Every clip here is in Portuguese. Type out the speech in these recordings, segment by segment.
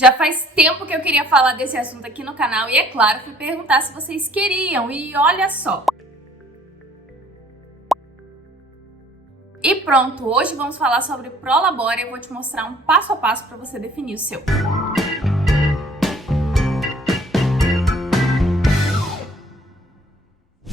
Já faz tempo que eu queria falar desse assunto aqui no canal e, é claro, fui perguntar se vocês queriam e olha só. E pronto, hoje vamos falar sobre Prolabore e eu vou te mostrar um passo a passo para você definir o seu.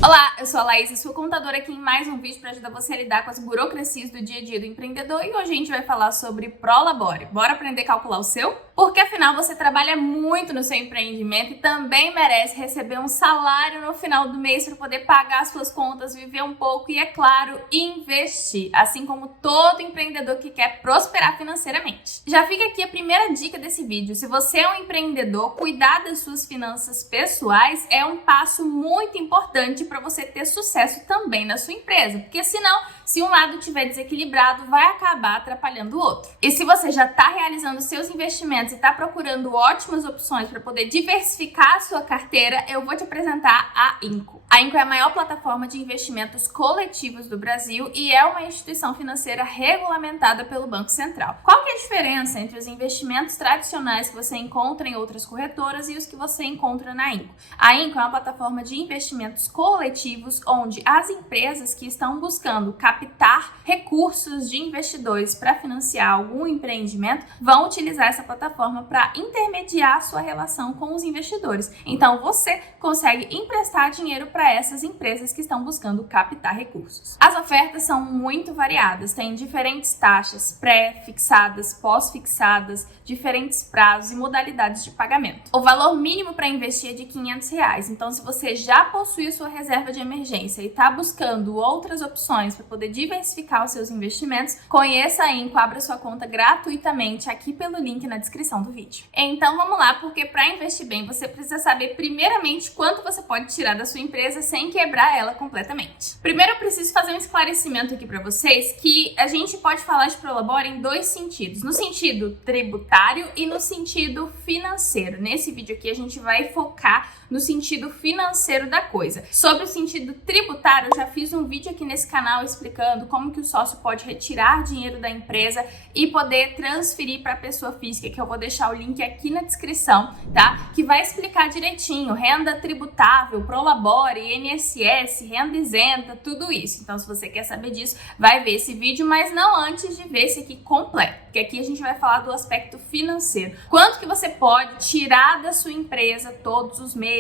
Olá, eu sou a Laís, sua contadora aqui em mais um vídeo para ajudar você a lidar com as burocracias do dia a dia do empreendedor e hoje a gente vai falar sobre Prolabore. Bora aprender a calcular o seu? Porque afinal você trabalha muito no seu empreendimento e também merece receber um salário no final do mês para poder pagar suas contas, viver um pouco e, é claro, investir, assim como todo empreendedor que quer prosperar financeiramente. Já fica aqui a primeira dica desse vídeo. Se você é um empreendedor, cuidar das suas finanças pessoais é um passo muito importante para você ter sucesso também na sua empresa, porque senão, se um lado estiver desequilibrado, vai acabar atrapalhando o outro. E se você já está realizando seus investimentos e está procurando ótimas opções para poder diversificar a sua carteira, eu vou te apresentar a Inco. A Inco é a maior plataforma de investimentos coletivos do Brasil e é uma instituição financeira regulamentada pelo Banco Central. Qual que é a diferença entre os investimentos tradicionais que você encontra em outras corretoras e os que você encontra na Inco? A Inco é uma plataforma de investimentos coletivos onde as empresas que estão buscando captar recursos de investidores para financiar algum empreendimento vão utilizar essa plataforma para intermediar a sua relação com os investidores. Então você consegue emprestar dinheiro para essas empresas que estão buscando captar recursos. As ofertas são muito variadas, tem diferentes taxas pré-fixadas, pós-fixadas, diferentes prazos e modalidades de pagamento. O valor mínimo para investir é de R$500. Então, se você já possui sua reserva de emergência e está buscando outras opções para poder diversificar os seus investimentos, conheça a Inco, abra sua conta gratuitamente aqui pelo link na descrição do vídeo. Então vamos lá, porque para investir bem você precisa saber primeiramente quanto você pode tirar da sua empresa sem quebrar ela completamente. Primeiro eu preciso fazer um esclarecimento aqui para vocês que a gente pode falar de Prolabore em dois sentidos, no sentido tributário e no sentido financeiro. Nesse vídeo aqui a gente vai focar no sentido financeiro da coisa. Sobre o sentido tributário, eu já fiz um vídeo aqui nesse canal explicando como que o sócio pode retirar dinheiro da empresa e poder transferir para a pessoa física, que eu vou deixar o link aqui na descrição, tá? Que vai explicar direitinho, renda tributável, Prolabore, INSS, renda isenta, tudo isso. Então, se você quer saber disso, vai ver esse vídeo, mas não antes de ver esse aqui completo, porque aqui a gente vai falar do aspecto financeiro. Quanto que você pode tirar da sua empresa todos os meses?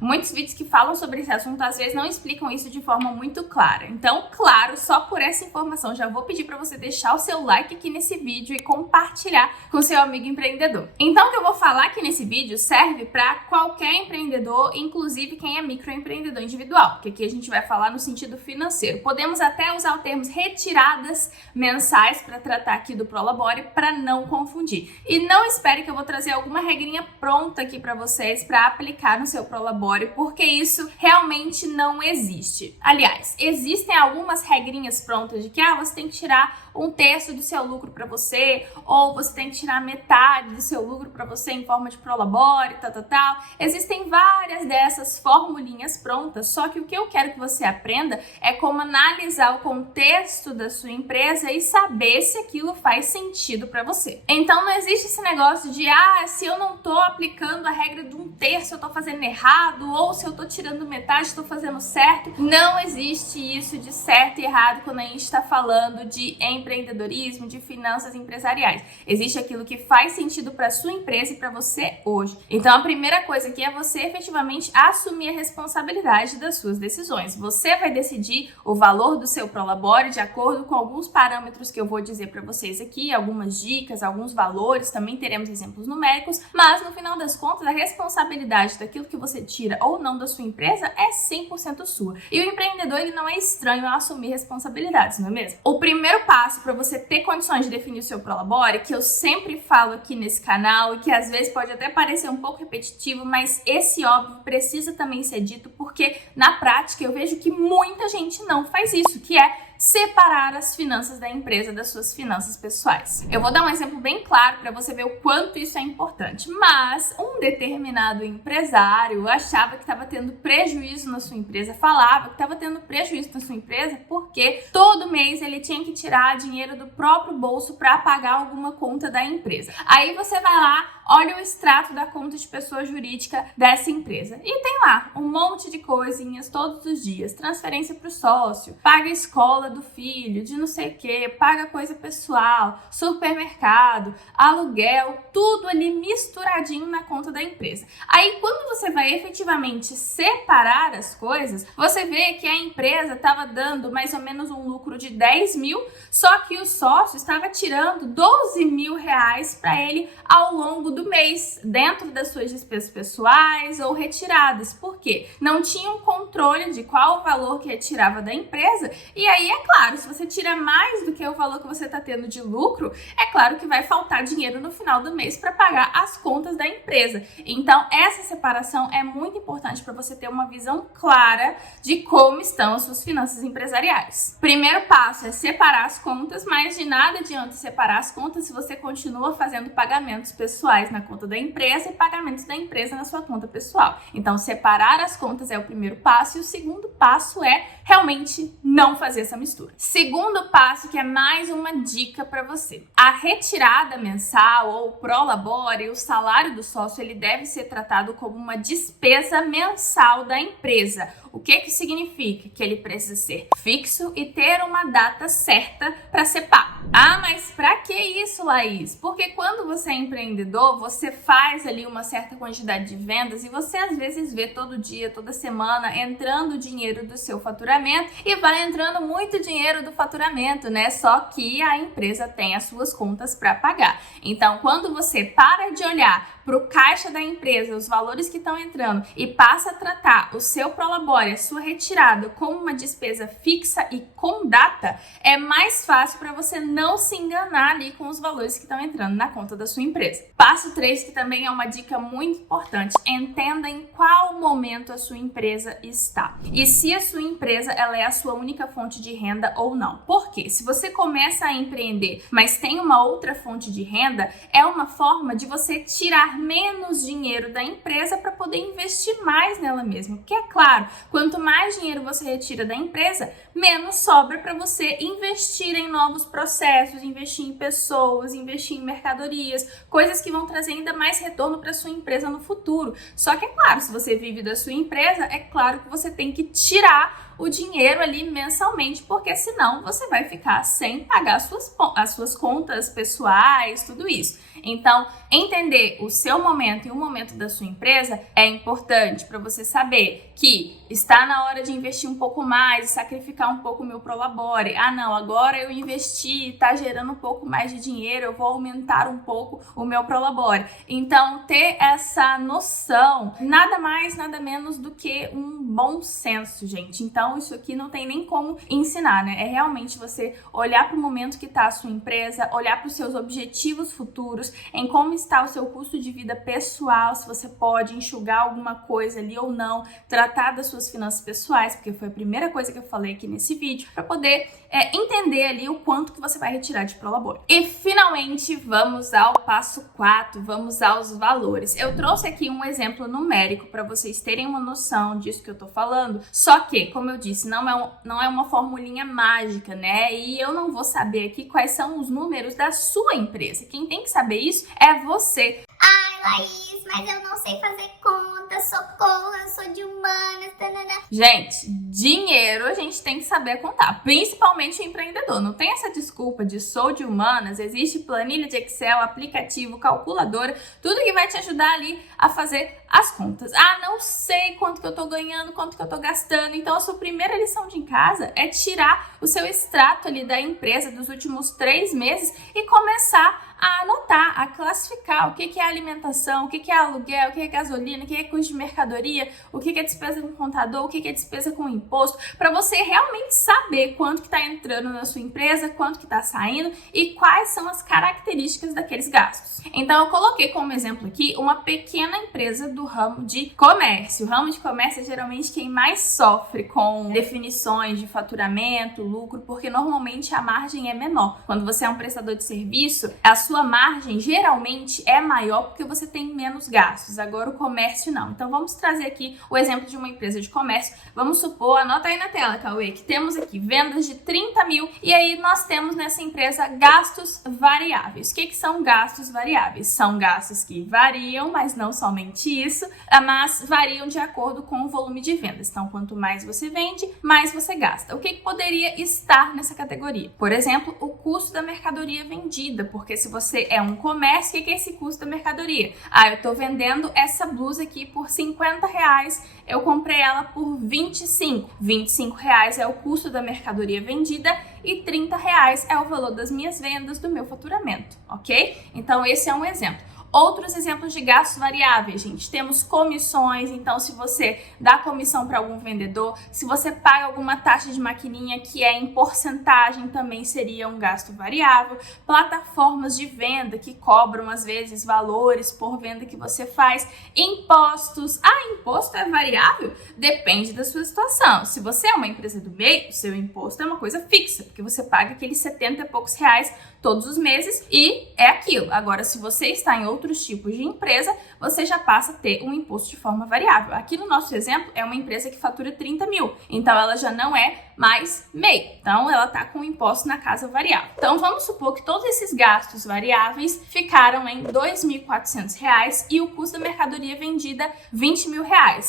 Muitos vídeos que falam sobre esse assunto às vezes não explicam isso de forma muito clara. Então, claro, só por essa informação já vou pedir para você deixar o seu like aqui nesse vídeo e compartilhar com seu amigo empreendedor. Então, o que eu vou falar aqui nesse vídeo serve para qualquer empreendedor, inclusive quem é microempreendedor individual, porque aqui a gente vai falar no sentido financeiro. Podemos até usar o termo retiradas mensais para tratar aqui do Prolabore para não confundir. E não espere que eu vou trazer alguma regrinha pronta aqui para vocês para aplicar no seu Prolabore, porque isso realmente não existe. Aliás, existem algumas regrinhas prontas de que você tem que tirar 1/3 do seu lucro para você, ou você tem que tirar metade do seu lucro para você em forma de Prolabore, tal. Existem várias dessas formulinhas prontas, só que o que eu quero que você aprenda é como analisar o contexto da sua empresa e saber se aquilo faz sentido para você. Então não existe esse negócio de se eu não tô aplicando a regra de 1/3 eu tô fazendo errado, ou se eu tô tirando metade estou fazendo certo. Não existe isso de certo e errado quando a gente está falando de empreendedorismo, de finanças empresariais. Existe aquilo que faz sentido para sua empresa e para você hoje. Então a primeira coisa aqui é você efetivamente assumir a responsabilidade das suas decisões. Você vai decidir o valor do seu Prolabore de acordo com alguns parâmetros que eu vou dizer para vocês aqui, algumas dicas, alguns valores, também teremos exemplos numéricos, mas no final das contas a responsabilidade daquilo que você tira ou não da sua empresa é 100% sua. E o empreendedor ele não é estranho a assumir responsabilidades, não é mesmo? O primeiro passo para você ter condições de definir o seu Prolabore, que eu sempre falo aqui nesse canal e que às vezes pode até parecer um pouco repetitivo, mas esse óbvio precisa também ser dito porque na prática eu vejo que muita gente não faz isso, que é separar as finanças da empresa das suas finanças pessoais. Eu vou dar um exemplo bem claro para você ver o quanto isso é importante. Mas um determinado empresário achava que estava tendo prejuízo na sua empresa, falava que estava tendo prejuízo na sua empresa porque todo mês ele tinha que tirar dinheiro do próprio bolso para pagar alguma conta da empresa. Aí você vai lá, olha o extrato da conta de pessoa jurídica dessa empresa e tem lá um monte de coisinhas todos os dias, transferência para o sócio, paga a escola do filho, de não sei o que, paga coisa pessoal, supermercado, aluguel, tudo ali misturadinho na conta da empresa. Aí quando você vai efetivamente separar as coisas, você vê que a empresa estava dando mais ou menos um lucro de 10 mil, só que o sócio estava tirando 12 mil reais para ele ao longo do mês, dentro das suas despesas pessoais ou retiradas. Por quê? Não tinha um controle de qual o valor que retirava da empresa, e aí é claro, se você tira mais do que o valor que você está tendo de lucro, é claro que vai faltar dinheiro no final do mês para pagar as contas da empresa. Então, essa separação é muito importante para você ter uma visão clara de como estão as suas finanças empresariais. Primeiro passo é separar as contas, mas de nada adianta separar as contas se você continua fazendo pagamentos pessoais na conta da empresa e pagamentos da empresa na sua conta pessoal. Então, separar as contas é o primeiro passo e o segundo passo é realmente não fazer essa mistura. Segundo passo, que é mais uma dica para você. A retirada mensal ou prolabore, o salário do sócio, ele deve ser tratado como uma despesa mensal da empresa. O que significa? Que ele precisa ser fixo e ter uma data certa para ser pago. Ah, mas para que isso, Laís? Porque quando você é empreendedor, você faz ali uma certa quantidade de vendas e você às vezes vê todo dia, toda semana, entrando dinheiro do seu faturamento e vai entrando muito dinheiro do faturamento, né? Só que a empresa tem as suas contas para pagar. Então, quando você para de olhar para o caixa da empresa, os valores que estão entrando e passa a tratar o seu prolabore, a sua retirada, como uma despesa fixa e com data, é mais fácil para você não se enganar ali com os valores que estão entrando na conta da sua empresa. Passo 3, que também é uma dica muito importante: entenda em qual momento a sua empresa está e se a sua empresa ela é a sua única fonte de renda ou não. Porque se você começa a empreender, mas tem uma outra fonte de renda, é uma forma de você tirar menos dinheiro da empresa para poder investir mais nela mesma. Porque é claro, quanto mais dinheiro você retira da empresa, menos sobra para você investir em novos processos, investir em pessoas, investir em mercadorias, coisas que vão trazer ainda mais retorno para sua empresa no futuro. Só que é claro, se você vive da sua empresa, é claro que você tem que tirar o dinheiro ali mensalmente, porque senão você vai ficar sem pagar as suas contas pessoais, tudo isso. Então, entender o seu momento e o momento da sua empresa é importante para você saber que está na hora de investir um pouco mais, sacrificar um pouco o meu prolabore. Ah, não, agora eu investi, está gerando um pouco mais de dinheiro, eu vou aumentar um pouco o meu prolabore. Então, ter essa noção, nada mais, nada menos do que um bom senso, gente. Então, isso aqui não tem nem como ensinar, né? É realmente você olhar para o momento que está a sua empresa, olhar para os seus objetivos futuros, em como está o seu custo de vida pessoal, se você pode enxugar alguma coisa ali ou não, tratar das suas finanças pessoais, porque foi a primeira coisa que eu falei aqui nesse vídeo, para poder entender ali o quanto que você vai retirar de prolabore. E finalmente, vamos ao passo 4, vamos aos valores. Eu trouxe aqui um exemplo numérico para vocês terem uma noção disso que eu tô falando, só que, como eu disse, não é uma formulinha mágica, né? E eu não vou saber aqui quais são os números da sua empresa. Quem tem que saber isso é você. Ai, Laís, mas eu não sei fazer conta, socorro, eu sou de humanas, tanana. Gente, dinheiro a gente tem que saber contar, principalmente o empreendedor. Não tem essa desculpa de sou de humanas, existe planilha de Excel, aplicativo, calculadora, tudo que vai te ajudar ali a fazer as contas. Ah, não sei quanto que eu tô ganhando, quanto que eu tô gastando. Então, a sua primeira lição de casa é tirar o seu extrato ali da empresa dos últimos 3 meses e começar a anotar, a classificar o que é alimentação, o que é aluguel, o que é gasolina, o que é custo de mercadoria, o que é despesa com contador, o que é despesa com imposto, para você realmente saber quanto que está entrando na sua empresa, quanto que está saindo e quais são as características daqueles gastos. Então eu coloquei como exemplo aqui uma pequena empresa do ramo de comércio. O ramo de comércio é geralmente quem mais sofre com definições de faturamento, lucro, porque normalmente a margem é menor. Quando você é um prestador de serviço, a sua margem geralmente é maior porque você tem menos gastos. Agora o comércio não. Então vamos trazer aqui o exemplo de uma empresa de comércio. Vamos supor, anota aí na tela, Cauê, que temos aqui vendas de 30 mil e aí nós temos nessa empresa gastos variáveis. O que são gastos variáveis? São gastos que variam, mas não somente isso, mas variam de acordo com o volume de vendas. Então, quanto mais você vende, mais você gasta. O que poderia estar nessa categoria? Por exemplo, o custo da mercadoria vendida, porque se você é um comércio, o que é esse custo da mercadoria? Eu tô vendendo essa blusa aqui por R$50, eu comprei ela por 25. R$25 é o custo da mercadoria vendida e R$30 é o valor das minhas vendas, do meu faturamento, ok? Então, esse é um exemplo. Outros exemplos de gastos variáveis, gente. Temos comissões, então se você dá comissão para algum vendedor, se você paga alguma taxa de maquininha que é em porcentagem, também seria um gasto variável. Plataformas de venda que cobram, às vezes, valores por venda que você faz. Impostos. Imposto é variável? Depende da sua situação. Se você é uma empresa do meio, seu imposto é uma coisa fixa, porque você paga aqueles 70 e poucos reais todos os meses e é aquilo. Agora, se você está em outros tipos de empresa, você já passa a ter um imposto de forma variável. Aqui no nosso exemplo, é uma empresa que fatura 30 mil, então ela já não é mais MEI, então ela está com o imposto na casa variável. Então, vamos supor que todos esses gastos variáveis ficaram em R$2.400 e o custo da mercadoria vendida R$20 mil.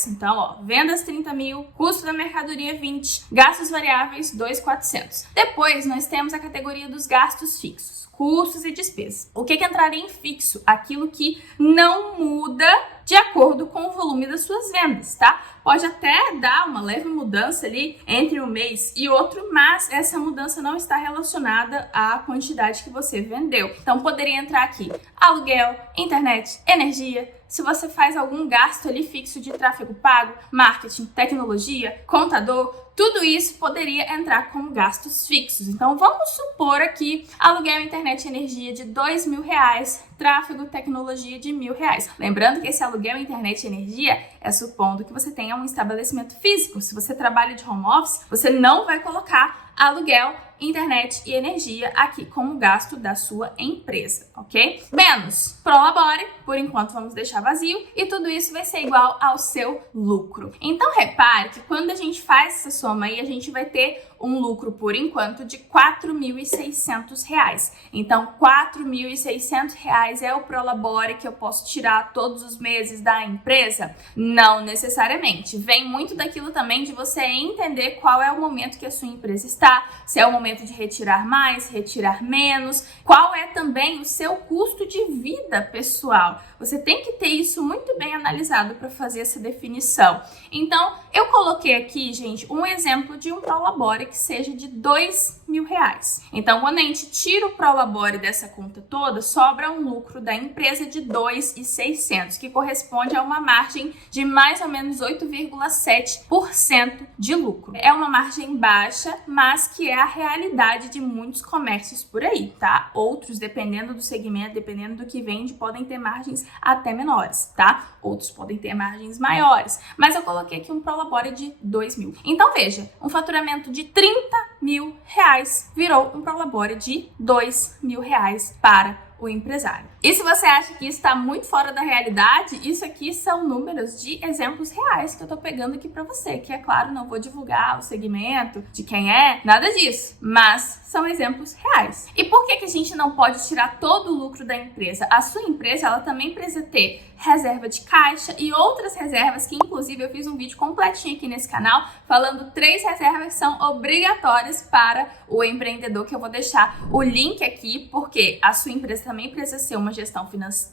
Então, vendas 30 mil, custo da mercadoria 20, gastos variáveis 2.400. Depois, nós temos a categoria dos gastos fixos. Custos e despesas. O que entraria em fixo? Aquilo que não muda de acordo com o volume das suas vendas, tá? Pode até dar uma leve mudança ali entre um mês e outro, mas essa mudança não está relacionada à quantidade que você vendeu. Então, poderia entrar aqui aluguel, internet, energia. Se você faz algum gasto ali fixo de tráfego pago, marketing, tecnologia, contador, tudo isso poderia entrar como gastos fixos. Então, vamos supor aqui aluguel, internet e energia de R$2.000, tráfego, tecnologia de R$1.000. Lembrando que esse aluguel, internet e energia é supondo que você tenha um estabelecimento físico. Se você trabalha de home office, você não vai colocar aluguel, internet e energia aqui como gasto da sua empresa, ok? Menos Prolabore, por enquanto vamos deixar vazio, e tudo isso vai ser igual ao seu lucro. Então repare que quando a gente faz essa soma aí, a gente vai ter um lucro por enquanto de R$4.600. Então R$4.600 é o Prolabore que eu posso tirar todos os meses da empresa? Não necessariamente. Vem muito daquilo também de você entender qual é o momento que a sua empresa está, se é o momento de retirar mais, retirar menos, qual é também o seu custo de vida pessoal. Você tem que ter isso muito bem analisado para fazer essa definição. Então, eu coloquei aqui, gente, um exemplo de um Prolabore que seja de R$2.000. Então, quando a gente tira o Prolabore dessa conta toda, sobra um lucro da empresa de R$2.600, que corresponde a uma margem de mais ou menos 8,7% de lucro. É uma margem baixa, mas que é a realidade de muitos comércios por aí, tá? Outros, dependendo do segmento, dependendo do que vende, podem ter margens até menores, tá? Outros podem ter margens maiores, mas eu coloquei aqui um Prolabore de R$2.000. Então, veja, um faturamento de R$30.000 virou um Prolabore de R$2.000 para o empresário. E se você acha que isso está muito fora da realidade, isso aqui são números de exemplos reais que eu tô pegando aqui para você, que é claro, não vou divulgar o segmento de quem é, nada disso, mas são exemplos reais. E por que a gente não pode tirar todo o lucro da empresa? A sua empresa, ela também precisa ter reserva de caixa e outras reservas que, inclusive, eu fiz um vídeo completinho aqui nesse canal falando 3 reservas que são obrigatórias para o empreendedor, que eu vou deixar o link aqui, porque a sua empresa também precisa ser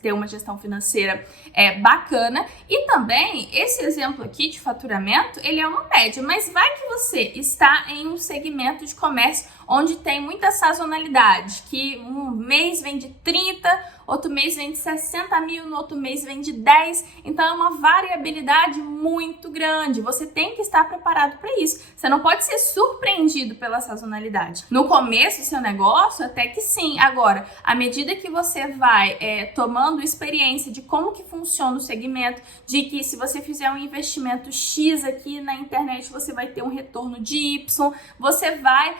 ter uma gestão financeira bacana. E também, esse exemplo aqui de faturamento, ele é uma média, mas vai que você está em um segmento de comércio onde tem muita sazonalidade, que um mês vende 30, outro mês vende 60 mil, no outro mês vende 10, então é uma variabilidade muito grande, você tem que estar preparado para isso, você não pode ser surpreendido pela sazonalidade. No começo do seu negócio, até que sim, agora, à medida que você vai tomando experiência de como que funciona o segmento, de que se você fizer um investimento X aqui na internet, você vai ter um retorno de Y, você vai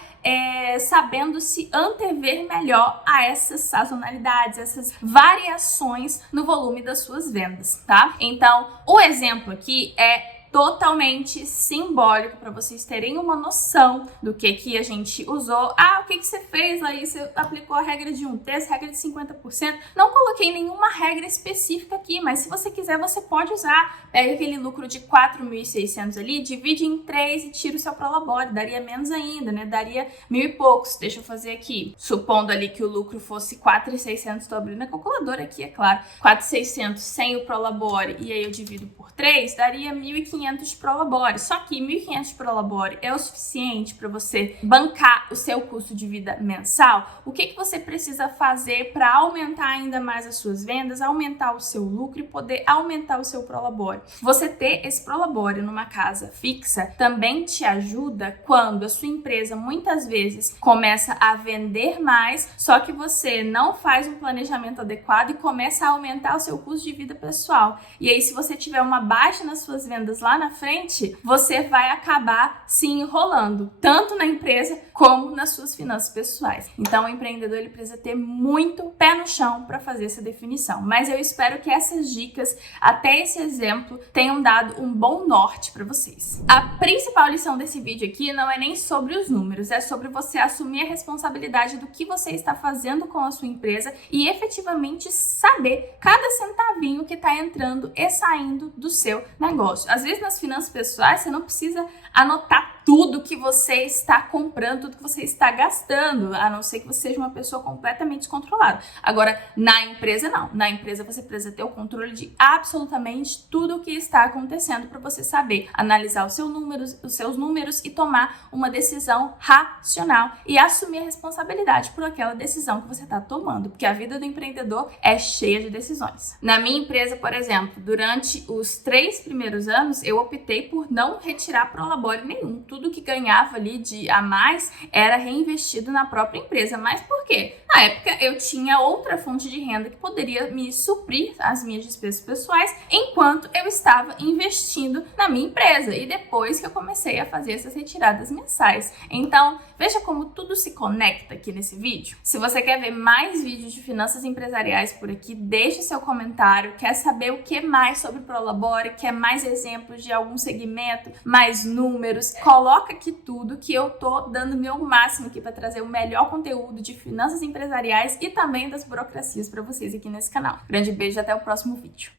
sabendo se antever melhor a essas sazonalidades, essas variações no volume das suas vendas, tá? Então, o exemplo aqui é totalmente simbólico para vocês terem uma noção do que a gente usou. O que você fez, Laís? Você aplicou a regra de 1/3, regra de 50%. Não coloquei nenhuma regra específica aqui, mas se você quiser, você pode usar. Pega aquele lucro de 4.600 ali, divide em 3 e tira o seu prolabore. Daria menos ainda, né? Daria 1.000 e poucos. Deixa eu fazer aqui. Supondo ali que o lucro fosse 4.600, tô abrindo a calculadora aqui, é claro. 4.600 sem o prolabore, e aí eu divido por 3, daria 1.500 de prolabore. Só que 1.500 de prolabore é o suficiente para você bancar o seu custo de vida mensal? O que você precisa fazer para aumentar ainda mais as suas vendas, aumentar o seu lucro e poder aumentar o seu prolabore? Você ter esse prolabore numa casa fixa também te ajuda quando a sua empresa muitas vezes começa a vender mais, só que você não faz um planejamento adequado e começa a aumentar o seu custo de vida pessoal. E aí, se você tiver uma baixa nas suas vendas lá na frente, você vai acabar se enrolando, tanto na empresa como nas suas finanças pessoais. Então, o empreendedor ele precisa ter muito pé no chão para fazer essa definição. Mas eu espero que essas dicas, até esse exemplo, tenham dado um bom norte para vocês. A principal lição desse vídeo aqui não é nem sobre os números, é sobre você assumir a responsabilidade do que você está fazendo com a sua empresa e efetivamente saber cada centavinho que está entrando e saindo do seu negócio. Às vezes, nas finanças pessoais, você não precisa anotar tudo que você está comprando, tudo que você está gastando, a não ser que você seja uma pessoa completamente descontrolada. Agora, na empresa, não. Na empresa, você precisa ter o controle de absolutamente tudo o que está acontecendo para você saber analisar os seus números e tomar uma decisão racional e assumir a responsabilidade por aquela decisão que você está tomando, porque a vida do empreendedor é cheia de decisões. Na minha empresa, por exemplo, durante os 3 primeiros anos, eu optei por não retirar prolabore nenhum. Tudo que ganhava ali de a mais era reinvestido na própria empresa. Mas por quê? Na época eu tinha outra fonte de renda que poderia me suprir as minhas despesas pessoais enquanto eu estava investindo na minha empresa. E depois que eu comecei a fazer essas retiradas mensais. Então, veja como tudo se conecta aqui nesse vídeo. Se você quer ver mais vídeos de finanças empresariais por aqui, deixe seu comentário. Quer saber o que mais sobre prolabore? Quer mais exemplos de algum segmento? Mais números? Coloca aqui tudo que eu tô dando meu máximo aqui para trazer o melhor conteúdo de finanças empresariais e também das burocracias para vocês aqui nesse canal. Grande beijo e até o próximo vídeo.